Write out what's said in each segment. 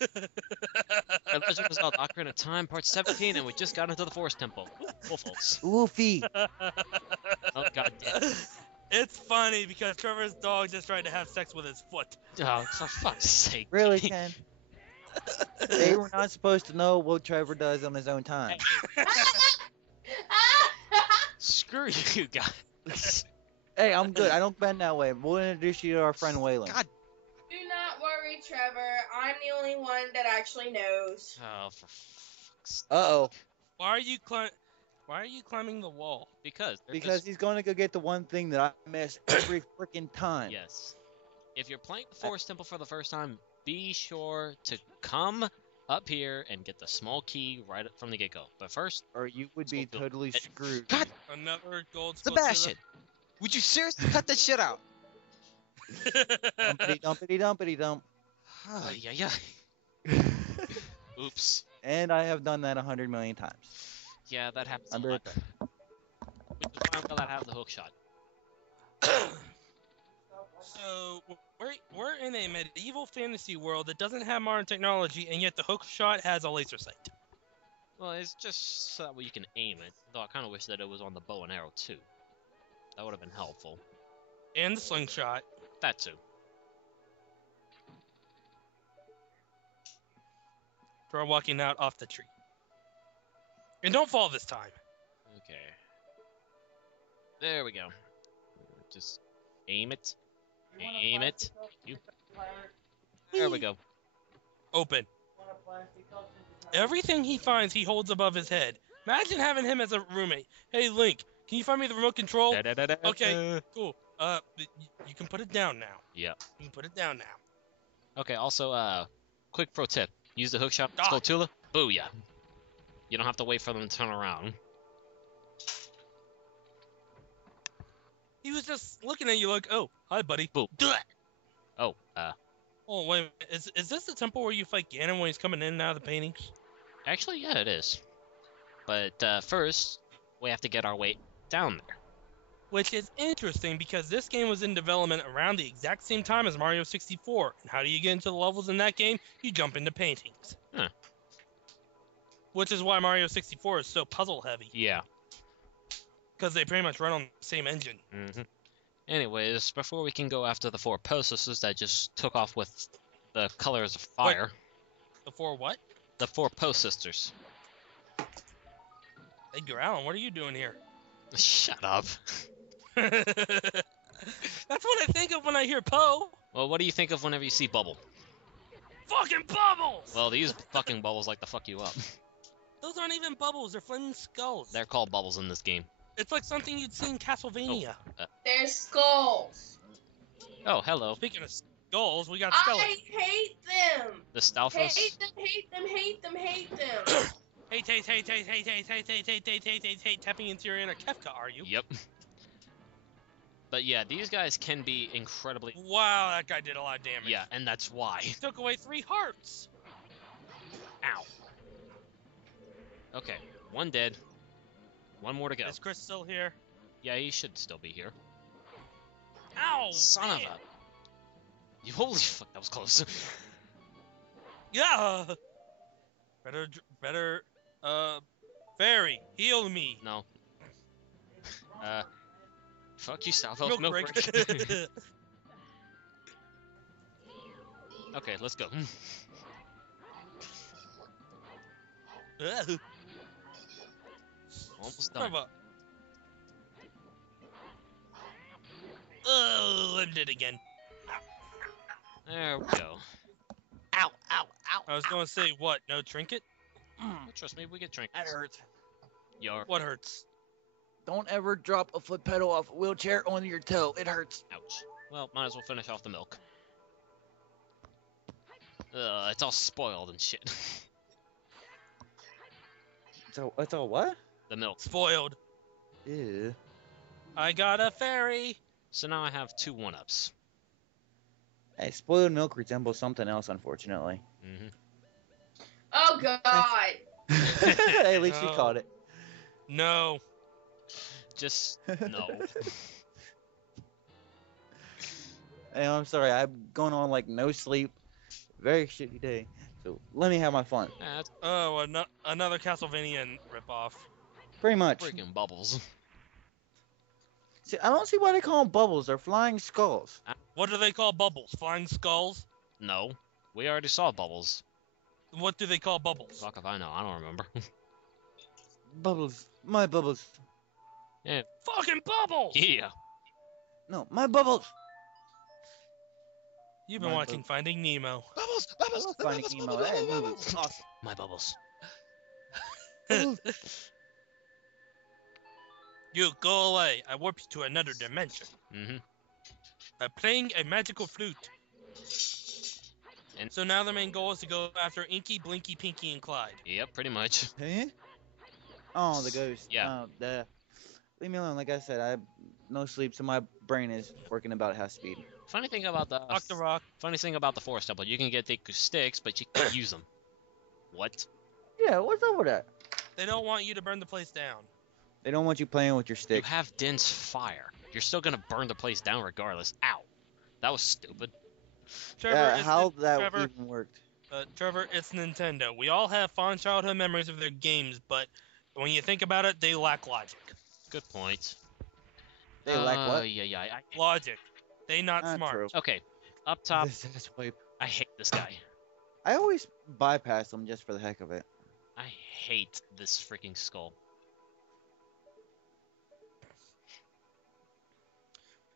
The Legend of Zelda: Ocarina of Time, Part 17, and we just got into the Forest Temple. Wolfholtz. Woofy. Oh, god damn. It's funny because Trevor's dog just tried to have sex with his foot. Oh, for fuck's sake. Really, Ken? They were not supposed to know what Trevor does on his own time. Screw you guys. Hey, I'm good. I don't bend that way. We'll introduce you to our friend Waylon. God. Do not worry, Trevor. I'm the only one that actually knows. Oh, for fuck's Uh-oh. Why are you climbing the wall? Because Because he's going to go get the one thing that I miss every freaking time. yes. If you're playing the Forest Temple for the first time, be sure to come up here and get the small key right from the get-go. But first, Or you would be Skull totally screwed. God, Another gold Sebastian, would you seriously cut that shit out? Dumpity dumpity dumpity dump. Yeah. Oops. And I have done that 100 million times. Yeah, that happens a Under lot. Which is why I'm glad I have the hook shot. So we're in a medieval fantasy world that doesn't have modern technology, and yet the hook shot has a laser sight. Well, it's just so that way you can aim it. Though I kind of wish that it was on the bow and arrow too. That would have been helpful. And the slingshot. That too. For walking out off the tree. And don't fall this time. Okay. There we go. Just aim it. Aim it. There we go. Open. Everything he finds, he holds above his head. Imagine having him as a roommate. Hey, Link, can you find me the remote control? Okay, cool. You can put it down now. Yeah. You can put it down now. Okay, also, quick pro tip. Use the hookshot, Ah. Skulltula. Booyah. You don't have to wait for them to turn around. He was just looking at you like, oh, hi, buddy. Boom. Oh, Oh, wait a minute. Is this the temple where you fight Ganon when he's coming in and out of the paintings? actually, yeah, it is. But, first, we have to get our way down there. Which is interesting because this game was in development around the exact same time as Mario 64. And how do you get into the levels in that game? You jump into paintings. Huh. Which is why Mario 64 is so puzzle heavy. Yeah. Because they pretty much run on the same engine. Mm-hmm. Anyways, before we can go after the 4 posters that just took off with the colors of fire. The four what? The 4 post sisters. Edgar Allan, what are you doing here? Shut up. That's what I think of when I hear Poe. Well, what do you think of whenever you see Bubble? Fucking bubbles! Well, these fucking bubbles like to fuck you up. Those aren't even bubbles, they're flaming skulls. They're called bubbles in this game. It's like something you'd see in Castlevania. They're skulls. Oh, hello. Speaking of skulls, we got I skeletons. hate them. The Stalfos. Hate them, hate them, hate them, hate them. Hey, tapping into your inner Kefka, are you? Yep. But yeah, these guys can be incredibly... Wow, that guy did a lot of damage. Yeah, and that's why. Took away 3 hearts. Ow. Okay, 1 dead. 1 more to go. Is Chris still here? Yeah, he should still be here. Ow! Son of man. a... You holy fuck, that was close. Yeah! Better, Fairy, heal me. No. Fuck you, Stalfos. Milk Milk break. break. Okay, let's go. Almost Son done. of a... Oh, I'm dead again. There we go. Ow, ow, ow. I was going to say, what, no trinket? Trust me, we get trinkets. That hurts. Yar. What hurts? Don't ever drop a foot pedal off a wheelchair onto your toe. It hurts. Ouch. Well, might as well finish off the milk. It's all spoiled and shit. So it's all what? The milk. Spoiled. Ew. I got a fairy. So now I have 2 1-ups. Hey, spoiled milk resembles something else, unfortunately. Mm-hmm. Oh God. Hey, at least you No. caught it. No. Just no. Hey, I'm sorry. I'm going on like no sleep. Very shitty day. So let me have my fun. That's Oh, another Castlevania ripoff. Pretty much. freaking bubbles. See, I don't see why they call them bubbles. They're flying skulls. What do they call bubbles? Flying skulls? No, we already saw bubbles. What do they call bubbles? Fuck if I know. I don't remember. Bubbles. My bubbles. Yeah. Fucking bubbles! Yeah. No, my bubbles. You've been My watching Finding Nemo. Bubbles. I love Finding Nemo. That movie was awesome. My bubbles. Bubbles. You go away. I warp you to another dimension. Mm-hmm. I'm playing a magical flute. And- So now the main goal is to go after Inky, Blinky, Pinky, and Clyde. Yep, pretty much. Huh? Oh, the ghost. Yeah. Leave me alone. Like I said, I have no sleep, so my brain is working about half speed. Funny thing about the Octorok. funny thing about the Force Temple, you can get the sticks, but you can't use them. What? Yeah, what's up with that? They don't want you to burn the place down. They don't want you playing with your You stick. have dense fire. You're still gonna burn the place down regardless. Ow. That was stupid. Trevor, it's How that Trevor, even worked? Trevor, it's Nintendo. We all have fond childhood memories of their games, but when you think about it, they lack logic. Good point. They lack what? Yeah. Logic. They not smart. True. Okay. Up top, That's why I hate this guy. I always bypass them just for the heck of it. I hate this freaking skull.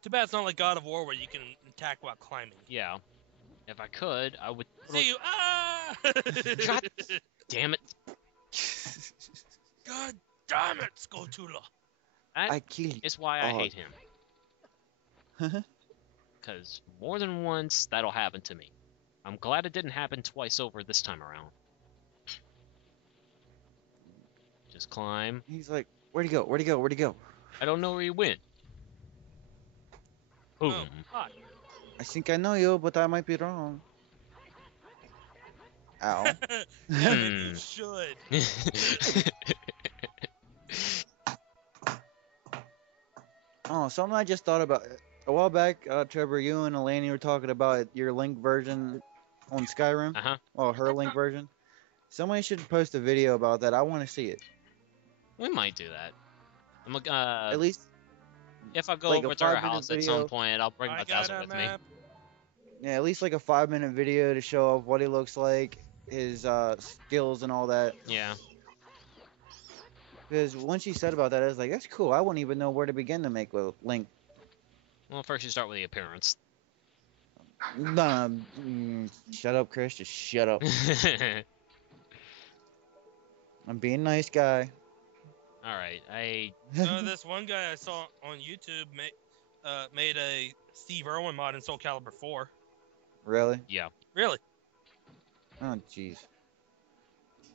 Too bad it's not like God of War where you can attack while climbing. Yeah. If I could, I would. See you! Ah! God damn it. God damn it, Skotula! I kill you. It's why I Oh. hate him. Because more than once, that'll happen to me. I'm glad it didn't happen twice over this time around. Just climb. He's like, where'd he go? Where'd he go? Where'd he go? I don't know where he went. Boom. Oh, fuck. I think I know you, but I might be wrong. Ow. Yeah, maybe you should. Oh, something I just thought about. A while back, Trevor, you and Eleni were talking about your Link version on Skyrim. Uh-huh. Well, her Link version. Somebody should post a video about that. I want to see it. We might do that. I'm At least, if I go like a over to our 5-minute house at video. some point, I'll bring my I got Dazzle a with me. map. yeah, at least like a 5-minute video to show off what he looks like, his skills and all that. Yeah. Because once you said about that, I was like, that's cool. I wouldn't even know where to begin to make with Link. Well, first you start with the appearance. Nah, shut up, Chris. Just shut up. I'm being a nice guy. Alright, This one guy I saw on YouTube made a Steve Irwin mod in Soul Calibur 4. Really? yeah. Really? Oh, jeez.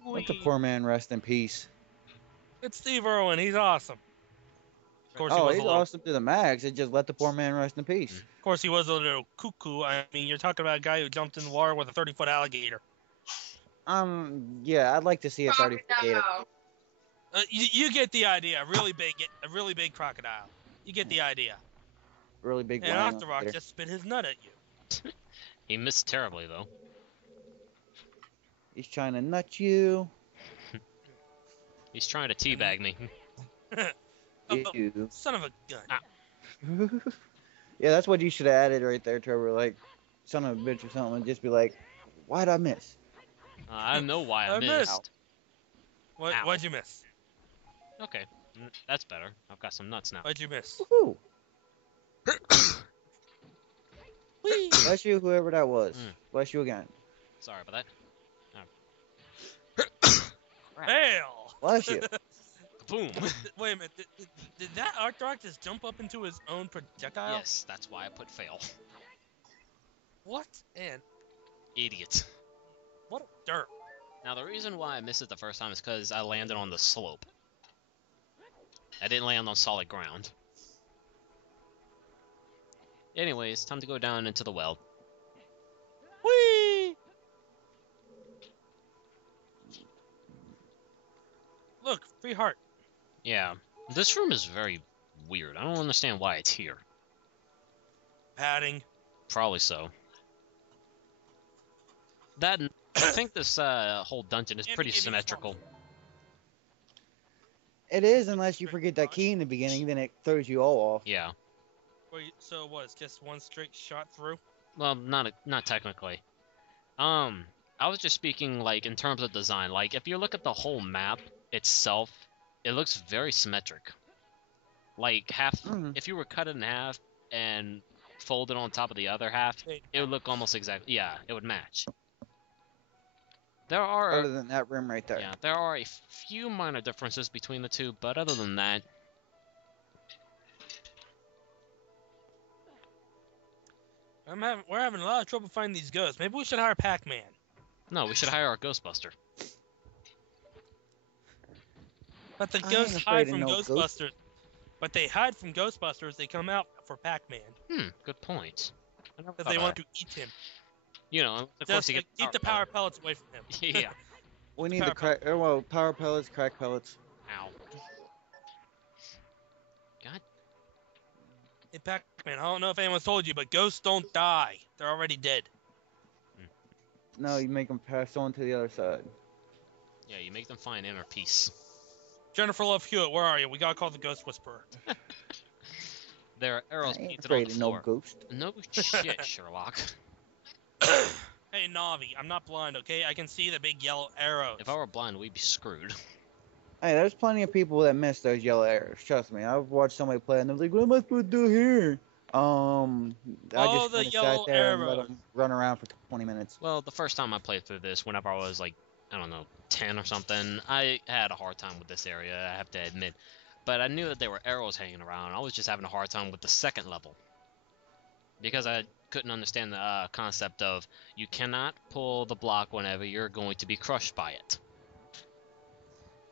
Let the poor man rest in peace. It's Steve Irwin. He's awesome. Of course, he Oh, was he's a little, awesome to the max. It just let the poor man rest in peace. Of course, he was a little cuckoo. I mean, you're talking about a guy who jumped in the water with a 30-foot alligator. Yeah, I'd like to see a 30 gator. No. You get the idea. A really big crocodile. You get the idea. Really big And lion Octorok alligator. just spit his nut at you. He missed terribly, though. He's trying to nut you. He's trying to teabag me. Oh, You. son of a gun. Yeah, that's what you should have added right there, Trevor. Like, son of a bitch or something. And just be like, why'd I miss? I know why I I missed. missed. Ow. What'd you miss? Okay, that's better. I've got some nuts now. What'd you miss? Woohoo! Whee! Bless you, whoever that was. Mm. Bless you again. Sorry about that. Fail! Bless you. Boom. Wait a minute. Did that Octorok just jump up into his own projectile? Yes, that's why I put fail. What an Idiot. what a derp. Now, the reason why I missed it the first time is because I landed on the slope. I didn't land on solid ground. Anyways, time to go down into the well. Whee! Look, free heart. Yeah, this room is very weird. I don't understand why it's here. Padding. Probably so. That I think this whole dungeon is pretty It'd be symmetrical. It is, unless you forget that key in the beginning, then it throws you all off. Yeah. Wait, so what? It's just one straight shot through? Well, not technically. I was just speaking like in terms of design. Like if you look at the whole map itself, it looks very symmetric. Like if you were cut it in half and fold it on top of the other half, it would look almost exactly. Yeah, it would match. There are Other than that room right there. Yeah, there are a few minor differences between the two, but other than that, We're having a lot of trouble finding these ghosts. Maybe we should hire Pac-Man. no, we should hire our Ghostbuster. But the I ghosts ain't hide afraid from of no Ghostbusters. But they hide from Ghostbusters. They come out for Pac-Man Good point. I never because thought they of want that. to eat him. You know, of course Just you like, get keep the power pellets away from him. Yeah. We need the crack. Well, power pellets, crack pellets. Ow. God. Hey, Pac-Man, I don't know if anyone's told you, but ghosts don't die. They're already dead. No, you make them pass on to the other side. Yeah, you make them find inner peace. Jennifer Love Hewitt, where are you? We gotta call the Ghost Whisperer. There are arrows I ain't painted on afraid the of no floor. ghost. No shit, Sherlock. Hey, Navi, I'm not blind, okay? I can see the big yellow arrows. If I were blind, we'd be screwed. Hey, there's plenty of people that miss those yellow arrows. Trust me. I've watched somebody play and they're like, "What am I supposed to do here?" I Oh, just the kinda yellow sat there and let arrows. them run around for 20 minutes. Well, the first time I played through this, whenever I was like, I don't know, 10 or something, I had a hard time with this area, I have to admit. But I knew that there were arrows hanging around. I was just having a hard time with the second level. Because I couldn't understand the concept of you cannot pull the block whenever you're going to be crushed by it.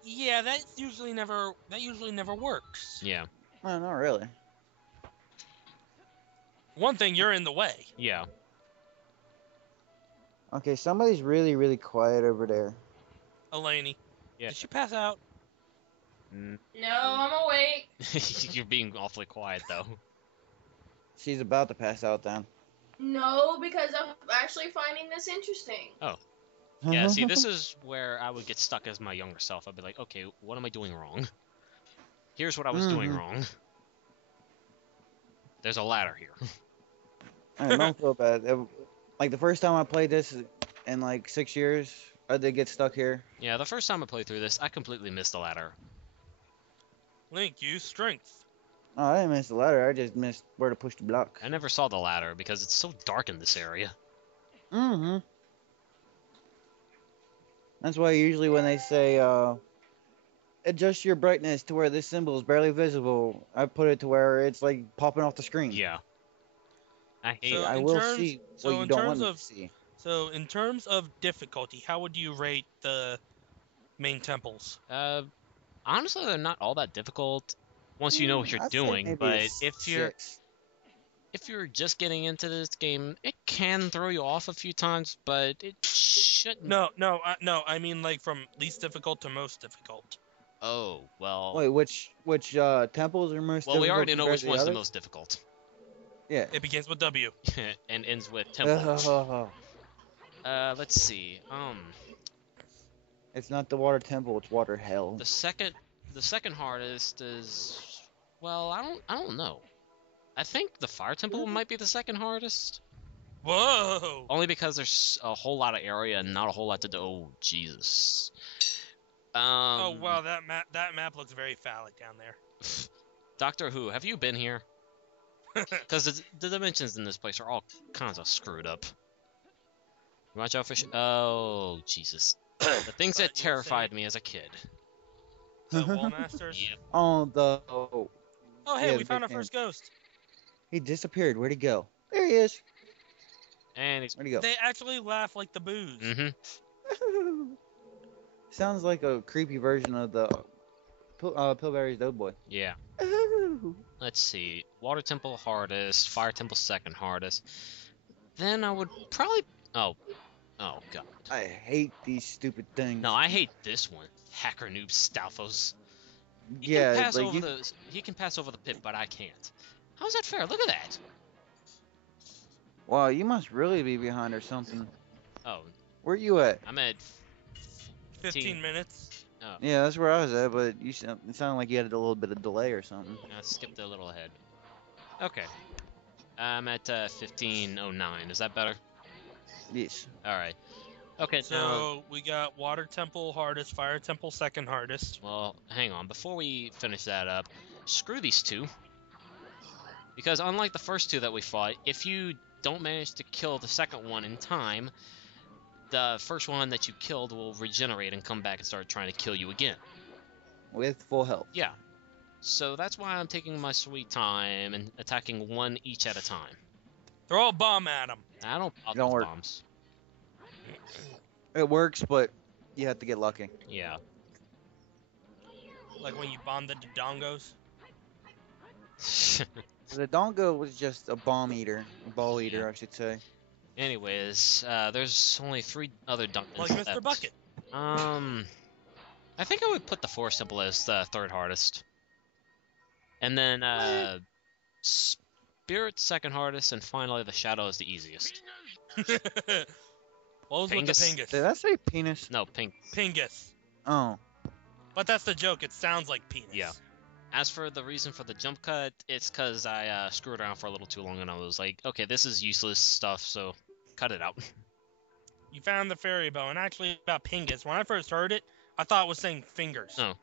Yeah, that usually never works. Yeah. No, not really. One thing, you're in the way. Yeah. Okay, somebody's really, really quiet over there. Elaney. Yeah. Did she pass out? Mm. No, I'm awake. You're being awfully quiet, though. She's about to pass out then. No, because I'm actually finding this interesting. Yeah, see, this is where I would get stuck as my younger self. I'd be like, okay, what am I doing wrong? Here's what I was doing wrong. There's a ladder here. I don't feel bad. Like the first time I played this in like 6 years, I did get stuck here. Yeah, the first time I played through this, I completely missed the ladder. Link, use strength. Oh, I didn't miss the ladder. I just missed where to push the block. I never saw the ladder because it's so dark in this area. Mm-hmm. That's why usually when they say, adjust your brightness to where this symbol is barely visible, I put it to where it's like popping off the screen. Yeah. I hate So it. I in will terms- see so what you in don't terms want me of- to see. So, in terms of difficulty, how would you rate the main temples? Honestly, they're not all that difficult once you know what you're I'd say doing, maybe but a if you're just getting into this game, it can throw you off a few times, but it shouldn't. No. I mean like from least difficult to most difficult. Oh, well. Wait, which temples are most Well, we difficult already know compared which to the one's the others? most difficult. Yeah. It begins with W. And ends with temple. Oh, Let's see. it's not the water temple, it's water hell. The second hardest is, well, I don't know. I think the fire temple might be the second hardest. Whoa! Only because there's a whole lot of area and not a whole lot to do. Oh, Jesus. Oh wow, that map looks very phallic down there. Doctor Who, have you been here? Because the dimensions in this place are all kinds of screwed up. Watch out for oh, Jesus. The things that terrified me as a kid. The Wall Masters. Yep. Oh, Oh hey, Yeah, we the found our big first ghost. he disappeared. Where'd he go? There he is. And he's... Where'd he go? They actually laugh like the booze. Mm-hmm. Sounds like a creepy version of the Pillberry's Doughboy. Yeah. Let's see. Water temple hardest. Fire temple second hardest. Then I would probably... Oh, God. I hate these stupid things. No, I hate this one. Hacker noob Stalfos. Yeah, He can pass over the pit, but I can't. How's that fair? Look at that. Wow, you must really be behind or something. Oh, Where you at? I'm at 15 minutes. Oh, Yeah, that's where I was at, but it sounded like you had a little bit of delay or something. I skipped a little ahead. Okay. I'm at 15:09. Is that better? Yes. All right. Okay. Now, So we got water temple hardest, fire temple second hardest. well, hang on. Before we finish that up, screw these two. Because unlike the first two that we fought, if you don't manage to kill the second one in time, the first one that you killed will regenerate and come back and start trying to kill you again. With full health. Yeah. So that's why I'm taking my sweet time and attacking one each at a time. Throw a bomb at him. I don't bother Don't with work. bombs. It works, but you have to get lucky. Yeah. Like when you bomb the dongos. The Dongo was just a bomb eater. A ball eater, I should say. Anyways, there's only 3 other dungeons Like left. Mr. Bucket. I think I would put the Forest Temple as the 3rd hardest. And then, Spirit second hardest, and finally the Shadow is the easiest. What was with the Pingus. Pingus? Did I say penis? No, pink. Pingus. Oh. But that's the joke. It sounds like penis. Yeah. As for the reason for the jump cut, it's because I screwed around for a little too long and I was like, okay, this is useless stuff, so cut it out. You found the fairy bow, and actually about Pingus. When I first heard it, I thought it was saying fingers. Oh.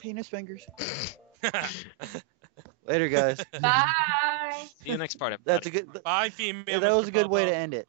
Penis fingers. Later, guys. Bye. See you next part, everybody. That's a good. Bye, female. Yeah, that was Mr. a good way Popo. to end it.